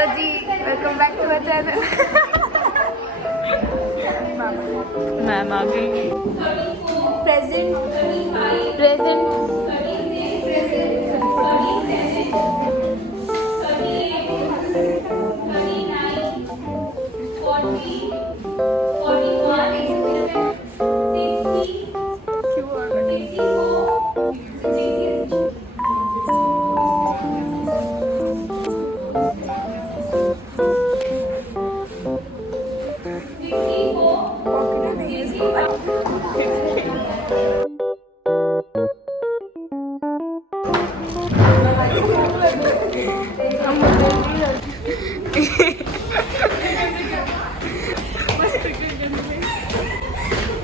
Hello जी, welcome back to our channel. Ma'am आ गई। प्रेजेंट प्रेजेंट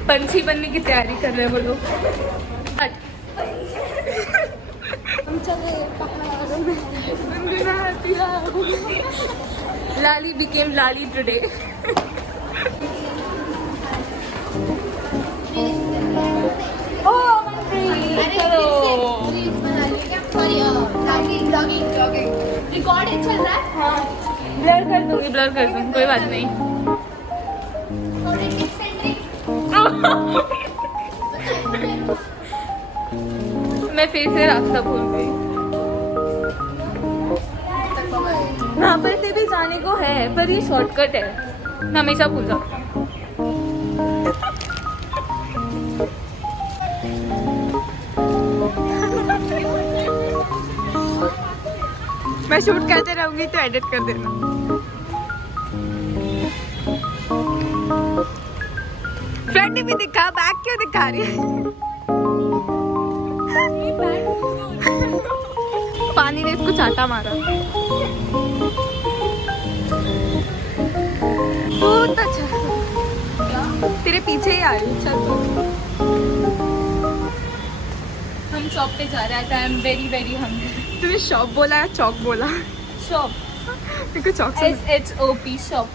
पंछी बनने की तैयारी कर रहे हैं वो लोग। लाली became लाली today. रिकॉर्डिंग चल रहा है। हाँ, ब्लर कर दूंगी, ब्लर कर दूंगी, कोई बात नहीं। मैं फिर से रास्ता भूल गई। वहाँ पर से भी जाने को है, पर ये शॉर्टकट है, मैं हमेशा भूल जाती हूँ। मैं शूट करते रहूंगी तो एडिट कर देना। फ्रंट भी दिखा, बैक क्यों दिखा रही है? पानी ने इसको चाटा मारा। बहुत अच्छा, तेरे पीछे ही आ रही हूँ। चल हम शॉप पे जा रहे हैं। I am very very hungry. तूने शॉप बोला या चौक बोला? शॉप। मेरे को चौक से SHOP शॉप।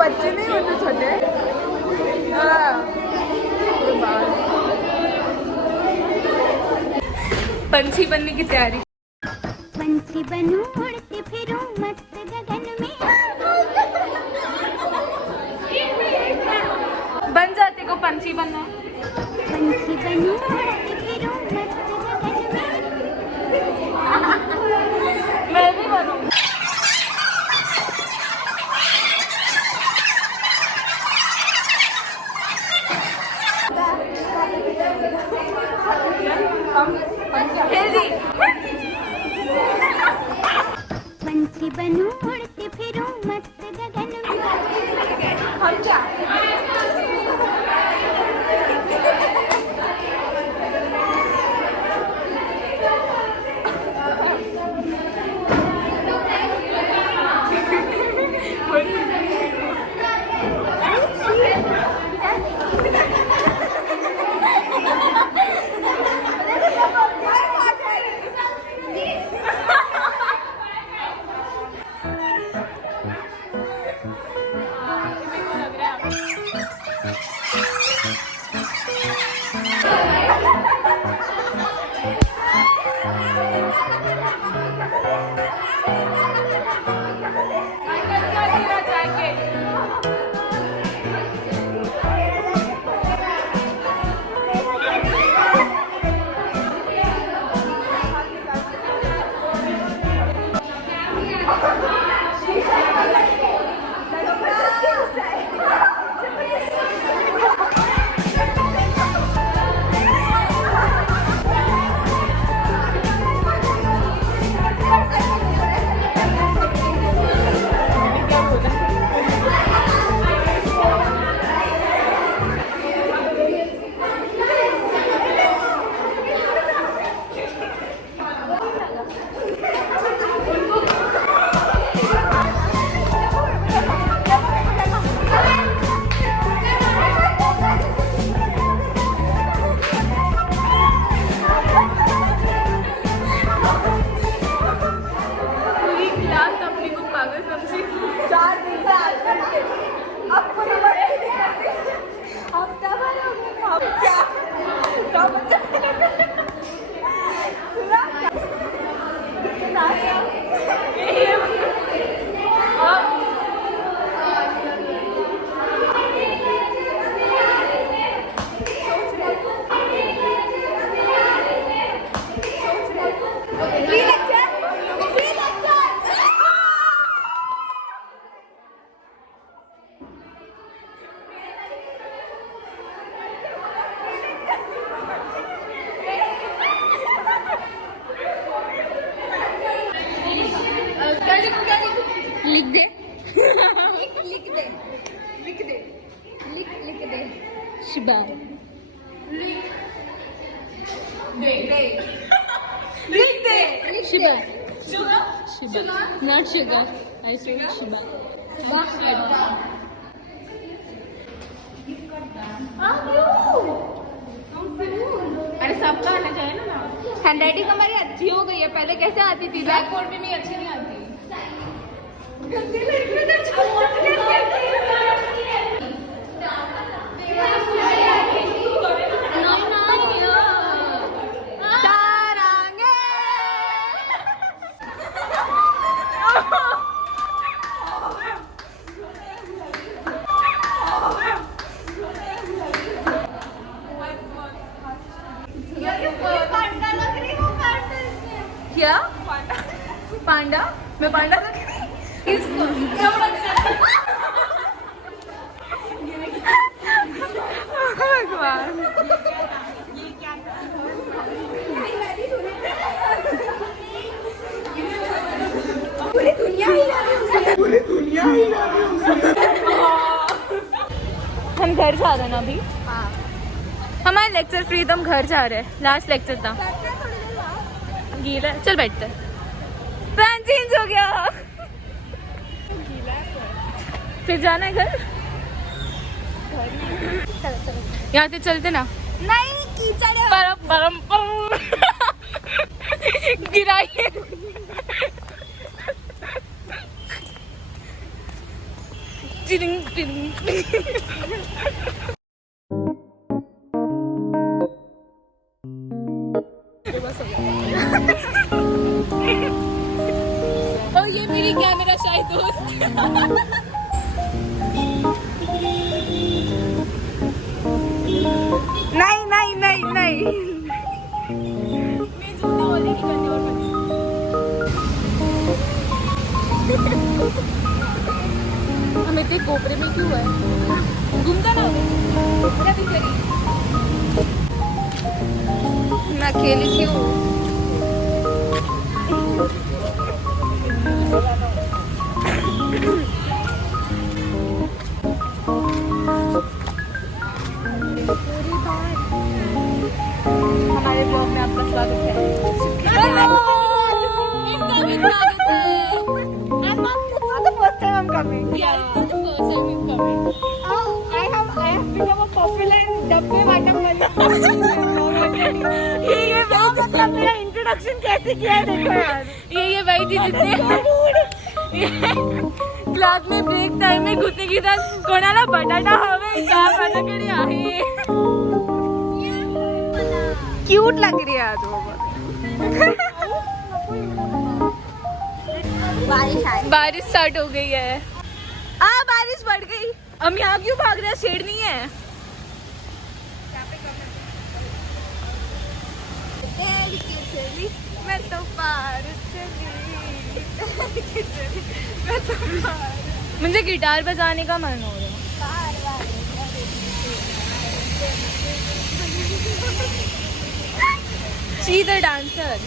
बच्चे नहीं होते छोटे। पंछी बनने की तैयारी। पंछी बनूं उड़ती फिरूं मस्त गगन में। बन जाते को पंछी बनना। पंछी बनूं उड़ती फिरूं मस्त गगन में। मैं भी बनूं। हेल्दी शिबा शिबा शिबा नॉट शुगर आई सेड शिबा अरे सबका आना चाहिए ना। हैंडराइटिंग हमारी अच्छी हो गई है, पहले कैसे आती थी? ब्लैक बोर्ड भी नहीं अच्छी नहीं आती। क्या पांडा? मैं पांडा किसको? भगवान पूरी दुनिया ही हम घर जा रहे हैं ना अभी। हमारे लेक्चर फ्री तो हम घर जा रहे हैं। लास्ट लेक्चर था। गीला चल बैठते प्लान चेंज हो गया। फिर जाना है घर। यहाँ से चलते ना। नहीं कीचड़ है। परम परम गिराइए। टिरिंग टिरिंग। और ये मेरी कैमरा शाही दोस्त। नहीं नहीं नहीं नहीं मैं जूते वाले नहीं करने और हम इतने कोपरे में क्यों है? घूमता ना मैं अकेली क्यों? हमारे ब्लॉग में आपका स्वागत है। First time I'm coming. Yeah, this is the first time we've come. Oh, I have become a popular in डब्बे वाटम ये मतलब मेरा इंट्रोडक्शन कैसे किया है देखो यार। ये वही थी जितने क्लास में ब्रेक टाइम में घुसने की था कोणाला बटाटा हवे क्या पता करी आहे। क्यूट लग रही है आज वो। बारिश आई। बारिश स्टार्ट हो गई है। बारिश बढ़ गई। हम यहाँ क्यों भाग रहे हैं? शेड नहीं है। मैं तो पार मुझे गिटार बजाने का मन हो रहा है। She the dancer.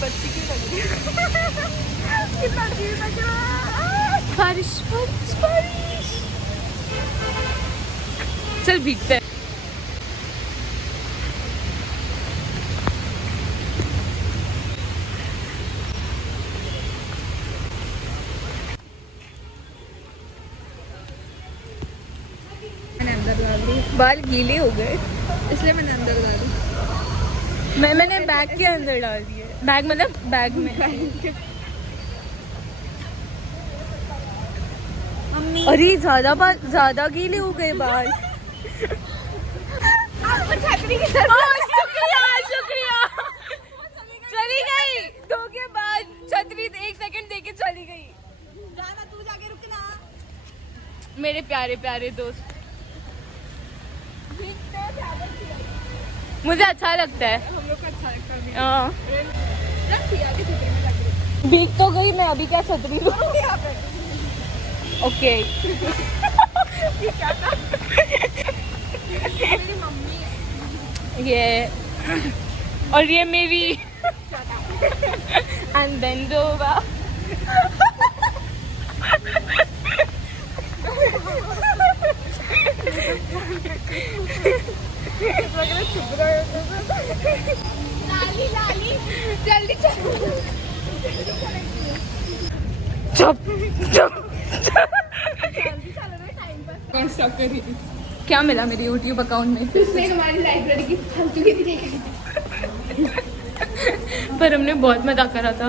बच्ची क्यों लग रही है? कितना अजीब लग रहा है। बारिश बारिश बारिश। चल भीगते हैं। बाल गीले हो गए इसलिए मैंने अंदर डाली। मैंने बैग के अंदर डाल दिए। बैग मतलब बैग में। अरे ज्यादा गीले हो गए बाल। छतरी की तरफ। शुक्रिया चली गई। धोखेबाज छतरी 1 सेकंड देके चली गई। जाना तू जाके रुकना। मेरे प्यारे प्यारे दोस्त मुझे अच्छा लगता है। हम लोग को अच्छा लगता है। हाँ आगे छतरी में लग रही भीग तो गई मैं अभी क्या छतरी लूं? ओके मेरी मम्मी है। ये और ये मेरी एंड देन डोवा। लाली लाली जल्दी चलो चुप चुप जल्दी चलो ना टाइम पास कौन स्टॉक कर रही थी क्या मिला मेरे YouTube अकाउंट में उसने हमारी लाइब्रेरी की फालतू की थी पर हमने बहुत मजा करा था।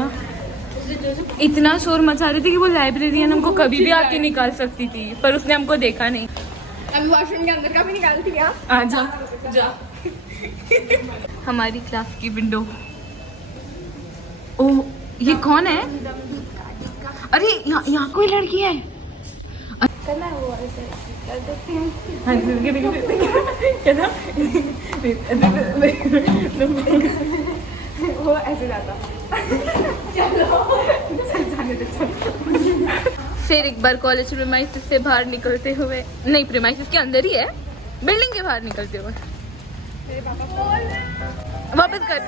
इतना शोर मचा रही थी कि वो लाइब्रेरियन हमको कभी भी आके निकाल सकती थी, पर उसने हमको देखा नहीं। अभी वॉशरूम के अंदर का भी निकालती है आ जा जा। हमारी क्लास की विंडो। ओ ये कौन है? अरे यहाँ कोई लड़की है। करना है वो ऐसे कर देते हैं हाँ जी, क्या था? वो ऐसे जाता फिर एक बार कॉलेज प्रीमाइसेस से बाहर निकलते हुए, नहीं प्रीमाइसेस के अंदर ही है, बिल्डिंग के बाहर निकलते हुए मेरे पापा वापस कर